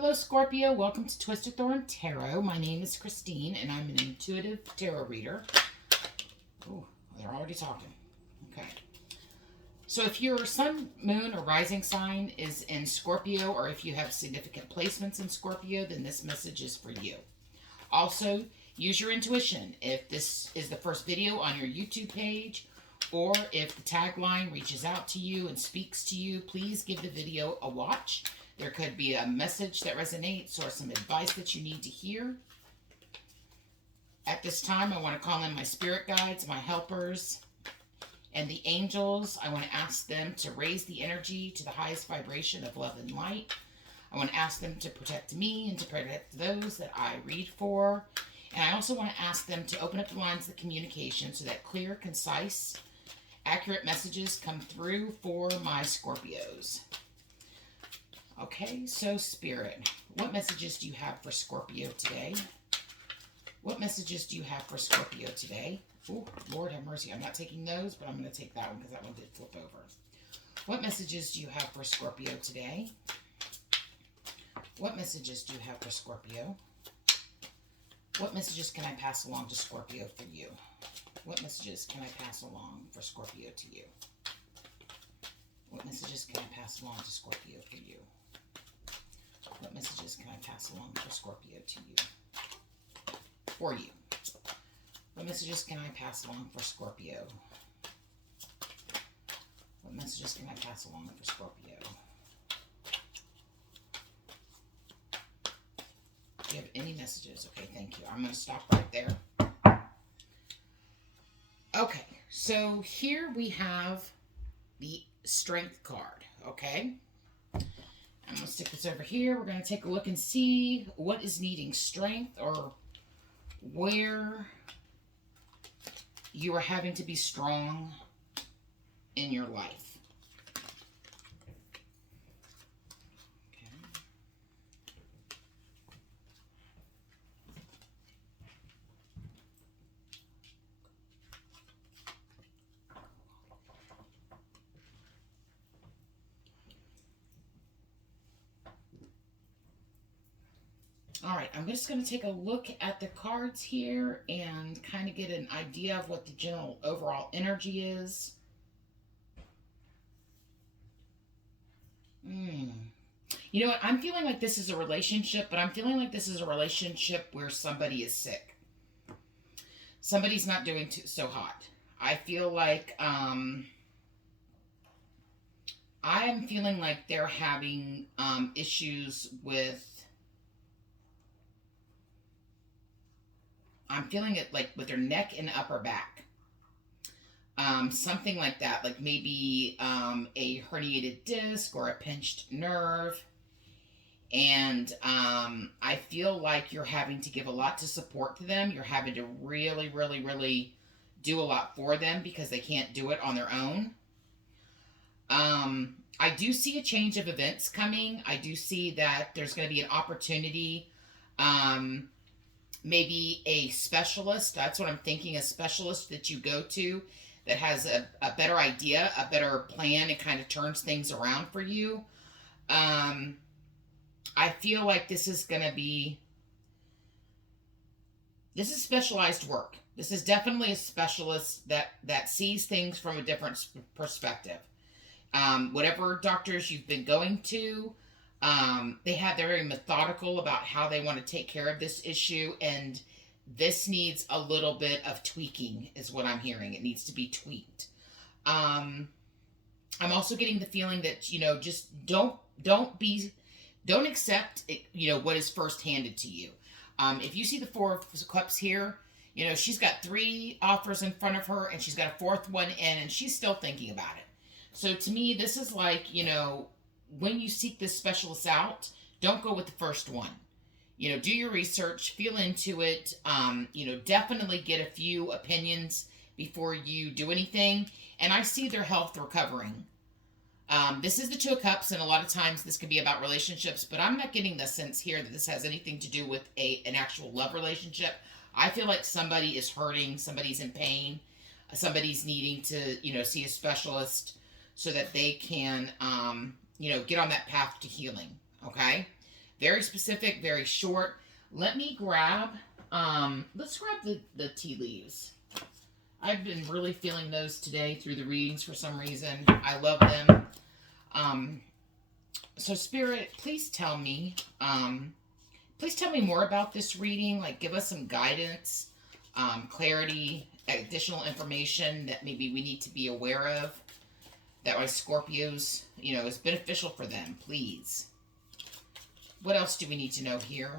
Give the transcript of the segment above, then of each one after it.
Hello, Scorpio. Welcome to Twisted Thorn Tarot. My name is Christine, and I'm an intuitive tarot reader. Oh, they're already talking. Okay. So if your sun, moon, or rising sign is in Scorpio, or if you have significant placements in Scorpio, then this message is for you. Also, use your intuition. If this is the first video on your YouTube page, or if the tagline reaches out to you and speaks to you, please give the video a watch. There could be a message that resonates or some advice that you need to hear. At this time, I want to call in my spirit guides, my helpers, and the angels. I want to ask them to raise the energy to the highest vibration of love and light. I want to ask them to protect me and to protect those that I read for. And I also want to ask them to open up the lines of communication so that clear, concise, accurate messages come through for my Scorpios. Okay, so Spirit, what messages do you have for Scorpio today? What messages do you have for Scorpio today? Oh, Lord have mercy. I'm not taking those, but I'm going to take that one because that one did flip over. What messages do you have for Scorpio today? What messages do you have for Scorpio? What messages can I pass along to Scorpio for you? What messages can I pass along for Scorpio to you? What messages can I pass along to Scorpio for you? What messages can I pass along for Scorpio to you? For you. What messages can I pass along for Scorpio? What messages can I pass along for Scorpio? Do you have any messages? Okay, thank you. I'm going to stop right there. Okay, so here we have the Strength card, okay? I'm going to stick this over here. We're going to take a look and see what is needing strength or where you are having to be strong in your life. All right, I'm just going to take a look at the cards here and kind of get an idea of what the general overall energy is. You know what? I'm feeling like this is a relationship, but I'm feeling like this is a relationship where somebody is sick. Somebody's not doing so hot. I feel like I'm feeling like they're having issues with. I'm feeling it like with their neck and upper back. Something like that, like maybe a herniated disc or a pinched nerve. And I feel like you're having to give a lot to support to them. You're having to really, really, really do a lot for them because they can't do it on their own. I do see a change of events coming. I do see that there's going to be an opportunity. Maybe a specialist, that's what I'm thinking, a specialist that you go to that has a better idea, a better plan, and kind of turns things around for you. I feel like this is specialized work. This is definitely a specialist that sees things from a different perspective. Whatever doctors you've been going to, they're very methodical about how they want to take care of this issue, and this needs a little bit of tweaking is what I'm hearing. It needs to be tweaked. I'm also getting the feeling that, just don't accept it, what is first handed to you. If you see the Four of Cups here, she's got 3 offers in front of her and she's got a 4th one in and she's still thinking about it. So to me, this is like, when you seek this specialist out, don't go with the first one. Do your research, feel into it, definitely get a few opinions before you do anything. And I see their health recovering. This is the 2 of Cups, and a lot of times this can be about relationships, but I'm not getting the sense here that this has anything to do with an actual love relationship. I feel like somebody is hurting, somebody's in pain, somebody's needing to, see a specialist so that they can, get on that path to healing, okay? Very specific, very short. Let me grab, let's grab the tea leaves. I've been really feeling those today through the readings for some reason. I love them. Um, so Spirit, please tell me more about this reading. Like, give us some guidance, clarity, additional information that maybe we need to be aware of. That my Scorpios, is beneficial for them, please. What else do we need to know here?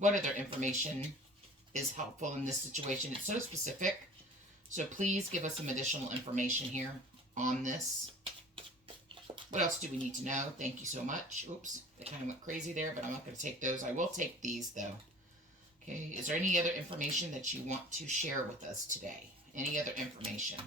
What other information is helpful in this situation? It's so specific. So please give us some additional information here on this. What else do we need to know? Thank you so much. Oops, I kind of went crazy there, but I'm not going to take those. I will take these, though. Okay, is there any other information that you want to share with us today? Any other information?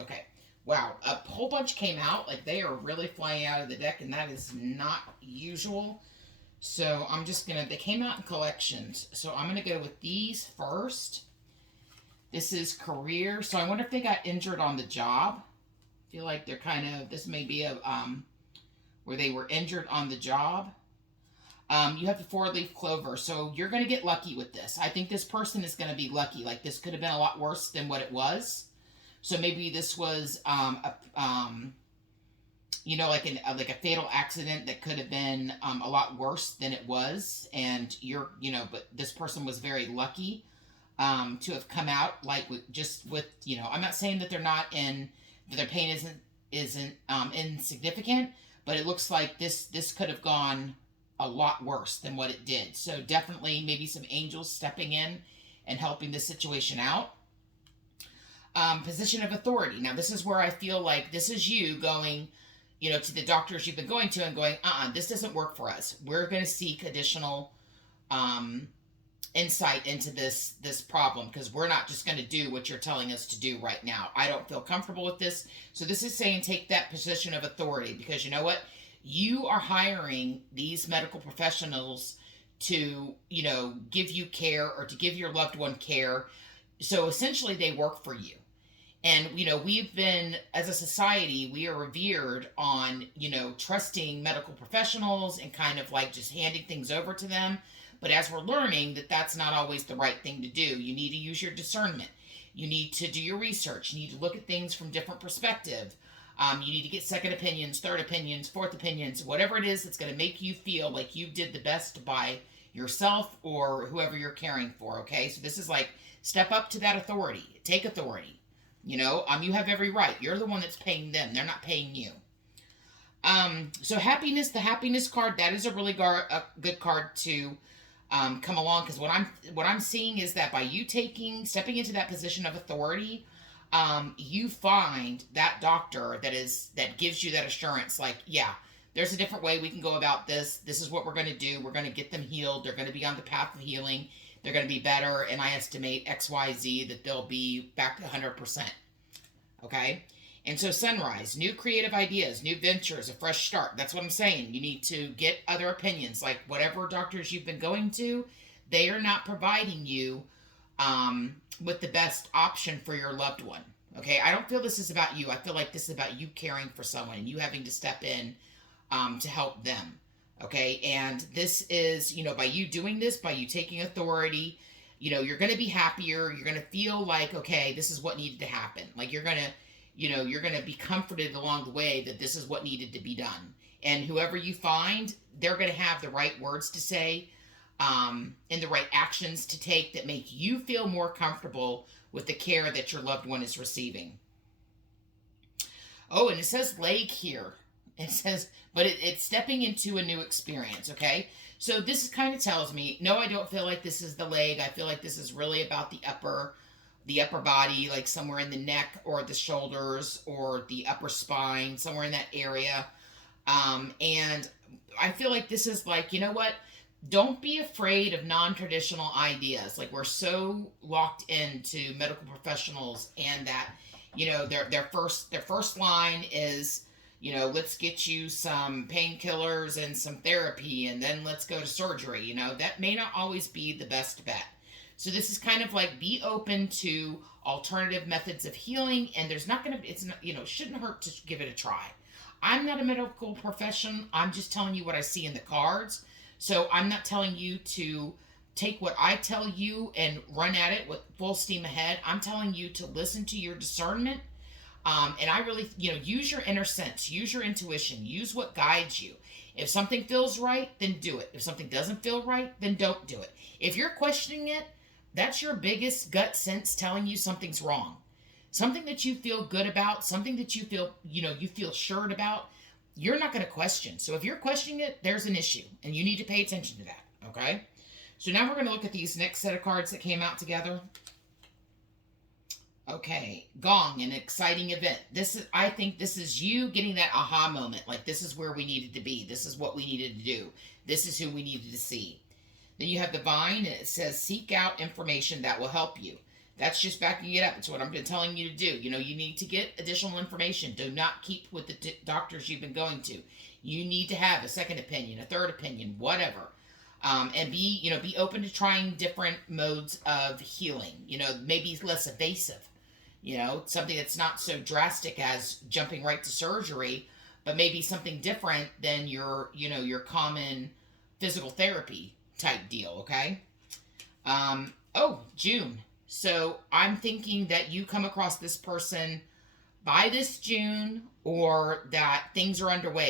Okay. Wow, a whole bunch came out. Like, they are really flying out of the deck, and that is not usual. So I'm just going to, they came out in collections. So I'm going to go with these first. This is career. So I wonder if they got injured on the job. I feel like they're kind of, this may be a, where they were injured on the job. You have the 4-leaf clover. So you're going to get lucky with this. I think this person is going to be lucky. Like, this could have been a lot worse than what it was. So maybe this was, like a fatal accident that could have been a lot worse than it was. And but this person was very lucky to have come out like with I'm not saying that they're not that their pain isn't insignificant, but it looks like this could have gone a lot worse than what it did. So definitely maybe some angels stepping in and helping this situation out. Position of authority. Now, this is where I feel like this is you going, to the doctors you've been going to and going, this doesn't work for us. We're going to seek additional insight into this problem, because we're not just going to do what you're telling us to do right now. I don't feel comfortable with this. So this is saying take that position of authority, because you know what? You are hiring these medical professionals to, give you care or to give your loved one care. So essentially they work for you. And, we've been, as a society, we are revered on, trusting medical professionals and kind of like just handing things over to them. But as we're learning that that's not always the right thing to do, you need to use your discernment. You need to do your research. You need to look at things from different perspectives. You need to get second opinions, third opinions, fourth opinions, whatever it is that's going to make you feel like you did the best by yourself or whoever you're caring for, okay? So this is like, step up to that authority. Take authority. You have every right. You're the one that's paying them. They're not paying you. So happiness, the happiness card, that is a really good card to come along, because what I'm seeing is that by you stepping into that position of authority, you find that doctor that gives you that assurance, like, yeah, there's a different way we can go about this. This is what we're going to do. We're going to get them healed. They're going to be on the path of healing. They're going to be better, and I estimate XYZ that they'll be back to 100%. Okay? And so sunrise, new creative ideas, new ventures, a fresh start. That's what I'm saying. You need to get other opinions. Like, whatever doctors you've been going to, they are not providing you with the best option for your loved one. Okay? I don't feel this is about you. I feel like this is about you caring for someone and you having to step in to help them. Okay, and this is, by you doing this, by you taking authority, you're going to be happier. You're going to feel like, okay, this is what needed to happen. Like, you're going to be comforted along the way that this is what needed to be done. And whoever you find, they're going to have the right words to say and the right actions to take that make you feel more comfortable with the care that your loved one is receiving. Oh, and it says leg here. It says, but it's stepping into a new experience, okay? So this kind of tells me, no, I don't feel like this is the leg. I feel like this is really about the upper body, like somewhere in the neck or the shoulders or the upper spine, somewhere in that area. And I feel like this is like, you know what? Don't be afraid of non-traditional ideas. Like, we're so locked into medical professionals, and that, their first line is, let's get you some painkillers and some therapy, and then let's go to surgery. That may not always be the best bet. So this is kind of like, be open to alternative methods of healing, and there's not going to be, it's not, shouldn't hurt to give it a try. I'm not a medical profession. I'm just telling you what I see in the cards. So I'm not telling you to take what I tell you and run at it with full steam ahead. I'm telling you to listen to your discernment. And I really, use your inner sense, use your intuition, use what guides you. If something feels right, then do it. If something doesn't feel right, then don't do it. If you're questioning it, that's your biggest gut sense telling you something's wrong. Something that you feel good about, something that you feel, you feel sure about, you're not going to question. So if you're questioning it, there's an issue, and you need to pay attention to that, okay? So now we're going to look at these next set of cards that came out together. Okay, Gong, an exciting event. I think this is you getting that aha moment. Like, this is where we needed to be. This is what we needed to do. This is who we needed to see. Then you have the Vine, and it says, seek out information that will help you. That's just backing it up. It's what I've been telling you to do. You need to get additional information. Do not keep with the doctors you've been going to. You need to have a second opinion, a third opinion, whatever. And be open to trying different modes of healing. Maybe less evasive. Something that's not so drastic as jumping right to surgery, but maybe something different than your common physical therapy type deal, okay? June. So I'm thinking that you come across this person by this June, or that things are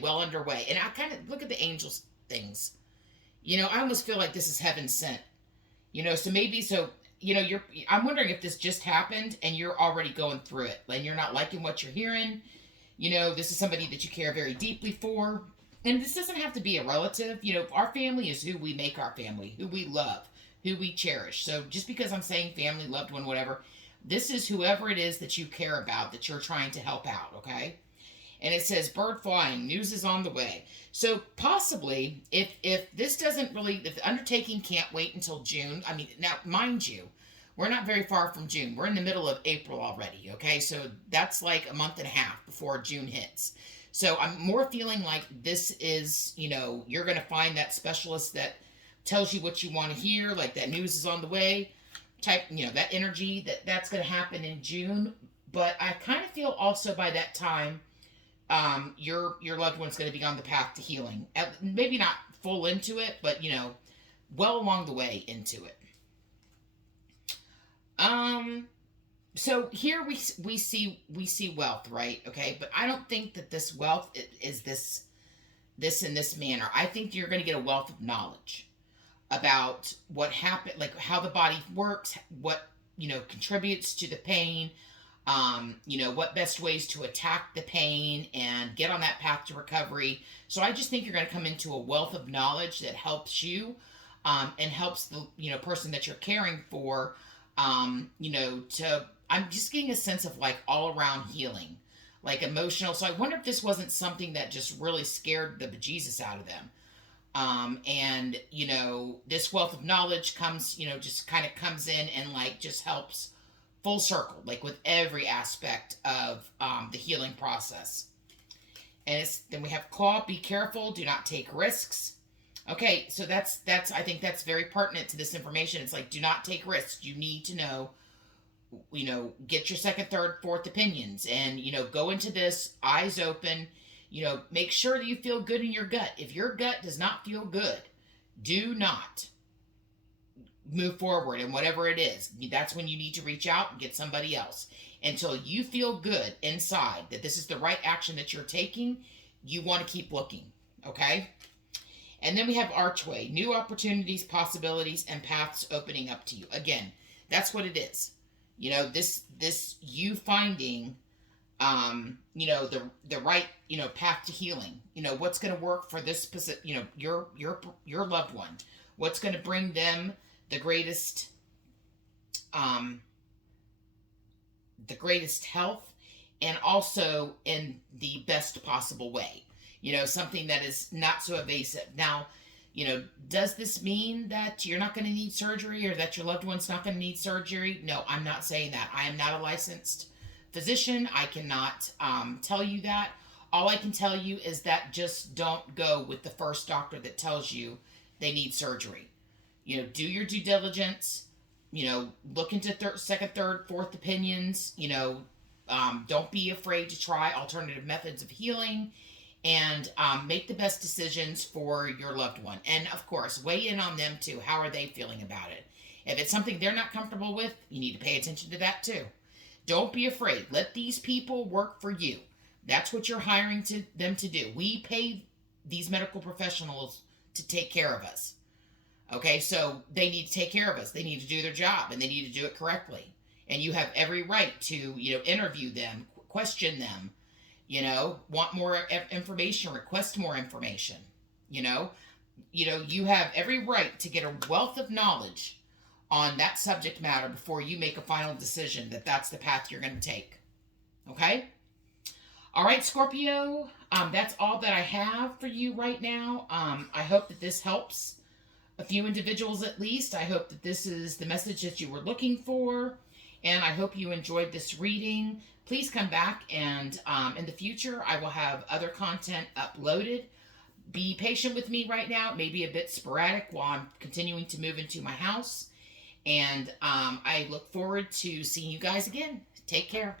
well underway. And I kind of look at the angels things. I almost feel like this is heaven sent. I'm wondering if this just happened and you're already going through it, and you're not liking what you're hearing. This is somebody that you care very deeply for. And this doesn't have to be a relative. Our family is who we make our family, who we love, who we cherish. So just because I'm saying family, loved one, whatever, this is whoever it is that you care about, that you're trying to help out, okay? And it says, bird flying, news is on the way. So possibly, if this doesn't really, if the undertaking can't wait until June, now, mind you, we're not very far from June. We're in the middle of April already, okay? So that's like a month and a half before June hits. So I'm more feeling like this is, you're going to find that specialist that tells you what you want to hear, like that news is on the way type, that energy, that's going to happen in June. But I kind of feel also by that time, your loved one's going to be on the path to healing. Maybe not full into it, but well along the way into it. So here we see wealth, right? Okay, but I don't think that this wealth is this in this manner. I think you're going to get a wealth of knowledge about what happened, like how the body works, what contributes to the pain. What best ways to attack the pain and get on that path to recovery. So I just think you're going to come into a wealth of knowledge that helps you, and helps the, person that you're caring for, I'm just getting a sense of like all around healing, like emotional. So I wonder if this wasn't something that just really scared the bejesus out of them. And this wealth of knowledge comes, just kind of comes in and like just helps full circle, like with every aspect of the healing process. And then we have claw, be careful, do not take risks. Okay, so that's I think that's very pertinent to this information. It's like, do not take risks. You need to know, get your second, third, fourth opinions, and go into this eyes open. Make sure that you feel good in your gut. If your gut does not feel good, do not move forward, and whatever it is, that's when you need to reach out and get somebody else. Until you feel good inside that this is the right action that you're taking, you want to keep looking, okay? And then we have archway, new opportunities, possibilities, and paths opening up to you. Again, that's what it is. This you finding the right path to healing. What's going to work for this specific, your loved one. What's going to bring them the greatest health, and also in the best possible way. Something that is not so evasive. Now, does this mean that you're not going to need surgery, or that your loved one's not going to need surgery? No, I'm not saying that. I am not a licensed physician. I cannot tell you that. All I can tell you is that just don't go with the first doctor that tells you they need surgery. Do your due diligence. Look into second, third, fourth opinions. Don't be afraid to try alternative methods of healing. and make the best decisions for your loved one. And of course, weigh in on them too. How are they feeling about it? If it's something they're not comfortable with, you need to pay attention to that too. Don't be afraid. Let these people work for you. That's what you're hiring them to do. We pay these medical professionals to take care of us. Okay, so they need to take care of us. They need to do their job, and they need to do it correctly. And you have every right to, interview them, question them, want more information, request more information. You know, you have every right to get a wealth of knowledge on that subject matter before you make a final decision that that's the path you're going to take. Okay? All right, Scorpio, that's all that I have for you right now. I hope that this helps a few individuals at least. I hope that this is the message that you were looking for, and I hope you enjoyed this reading. Please come back, and in the future, I will have other content uploaded. Be patient with me right now. It may be a bit sporadic while I'm continuing to move into my house, and I look forward to seeing you guys again. Take care.